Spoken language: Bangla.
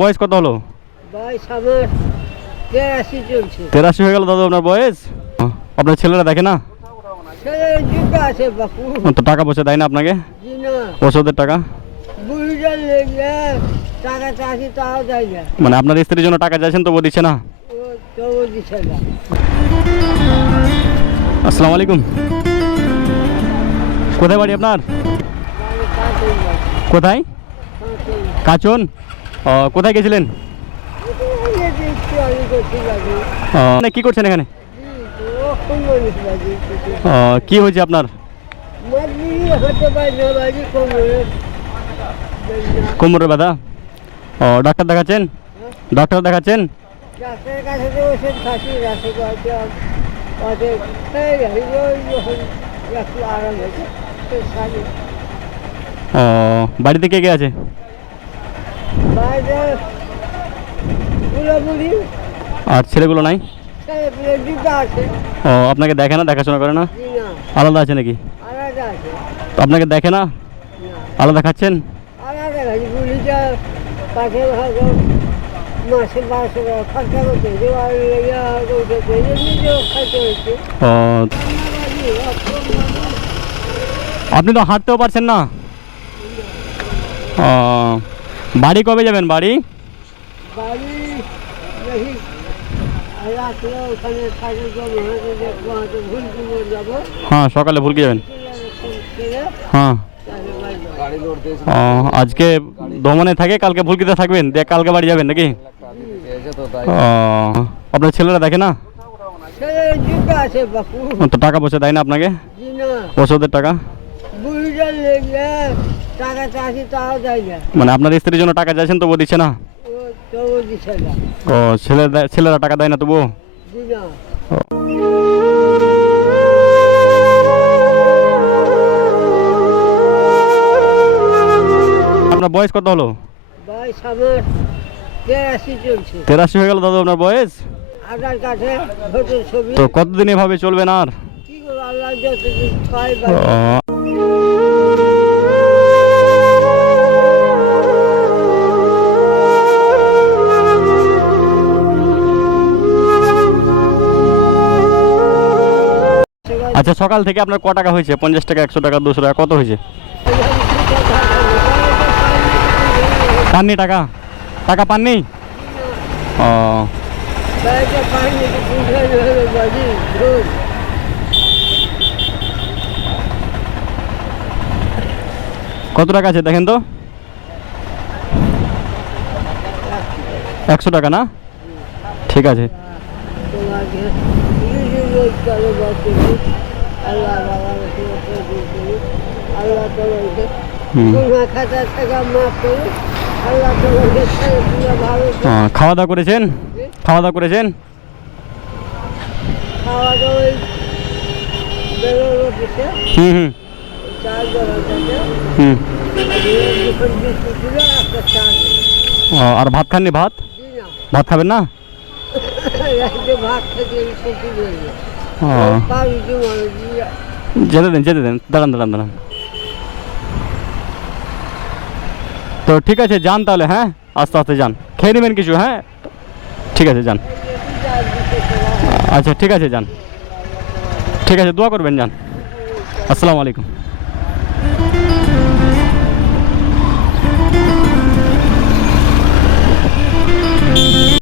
বয়স কত হলো? বয়স আমার 83 চলছে। 83 হয়ে গেল দাদু আপনার বয়স? আপনার ছেলেরা দেখে না? ছেলের জুতো আছে বাপু। তো টাকা পয়সা দেয় না আপনাকে? জি না, ওষুধের টাকা? বুড়িটার লেগে টাকা চাষি তাও দেয় না। মানে আপনার স্ত্রীর জন্য টাকা চাইছেন তবু দিচ্ছে না? ও তবু দিচ্ছে না। আসসালামু আলাইকুম। কোথায় বাড়ি আপনার? মানে কাজের বাড়ি, কোথায়? কাজের। কাচন? কোথায় গেছিলেন? এই যে একটু আমি করছি বাড়ি। মানে কি করছেন এখানে? ও কোন মানুষ বাড়ি? কি হয়েছে আপনার? মাঝি হতে পারে না বাড়ি কোমরে। কোমরের ব্যথা? ডাক্তার দেখাচ্ছেন? ডাক্তার দেখাচ্ছেন? ডাক্তারের কাছে তো ওষুধ খাচ্ছি, রাতে বাড়িতে পাশে হয়ে গেছে যখন একটু আরাম হয়েছে তো সারি। বাড়িতে কে কে আছে? বাইরে বুড়াবুড়ি আর ছেলেগুলো নাই? ছেলেপুলে দুটো আছে। আপনাকে দেখে না, দেখাশোনা করে না? জি না, আলাদা আছে নাকি? আলাদা আছে। তো আপনাকে দেখে না, না, আলাদা খাচ্ছেন? আলাদা আছে। বুড়িটা কাছে ভালো মাসে 1200 টাকা খরচা করতে হয়েছে, আর লেগে উঠেছে নিজেও খাইতে হয়েছে। আপনি তো হাঁটতেও পারছেন না। বাড়ি কবে যাবেন বাড়ি? বাড়ি দেখি রাত্রে ওখানে সাইকেল জমা হয়েছে, দেখবো হয়তো ভুল করে যাবো। হ্যাঁ, সকালে ভুলকে যাবেন। ছেড়ে হ্যাঁ। তাহলে বাড়ি যাবো। আজকে দমনে থাকে, কালকে ভুলকিতে থাকবেন, দিয়ে কালকে বাড়ি যাবেন নাকি? আপনার ছেলেরা দেখে না? ছেলের জুতো আছে বাপু। তো টাকা পয়সা দেয় না আপনাকে? জি না, ওষুধের টাকা? বুড়িটার লেগে টাকা চাষি তাও দেয় না। মানে আপনার স্ত্রীর জন্য টাকা চাইছেন তবু দিচ্ছে না? ও তবু দিচ্ছে না। ছেলেরা টাকা দেয় না তবু? জি না, আপনার বয়স কত হলো? বয়স আমার 83 চলছে। 83 হয়ে গেল দাদু আপনার বয়স? আধার কার্ডে ভোটের ছবি। তো কতদিন এভাবে চলবেন আর? কি করবো, আল্লাহ যতদিন ছয় বাজে। আচ্ছা, সকাল থেকে আপনার ক টাকা হয়েছে? 50 টাকা, 100 টাকা, 200 টাকা, কত হয়েছে? পাননি টাকা? টাকা পাননি? কত টাকা আছে দেখেন তো? 100 টাকা না? ঠিক আছে। খাওয়া দাওয়া করেছেন? খাওয়া দাওয়া করেছেন? খাওয়া দাওয়া হুম হুম চার জনের কাছে হুম। দুটো বিস্কুট দিল, একটা চা দিল। আর ভাত খাননি? ভাত জি না, ভাত খাবেন না? রাইতে ভাত খেতে সত্যি হয়ে যায়। পাউরুটি মারুটি যেতে দেন, যেতে দেন, দাঁড়ান দাঁড়ান দাঁড়ান। তো ঠিক আছে, যান তাহলে। হ্যাঁ, আস্তে আস্তে যান, খেয়ে নেবেন কিছু। হ্যাঁ, ঠিক আছে, যান। আচ্ছা, ঠিক আছে, যান। ঠিক আছে, দোয়া করবেন, যান। আসসালামু আলাইকুম।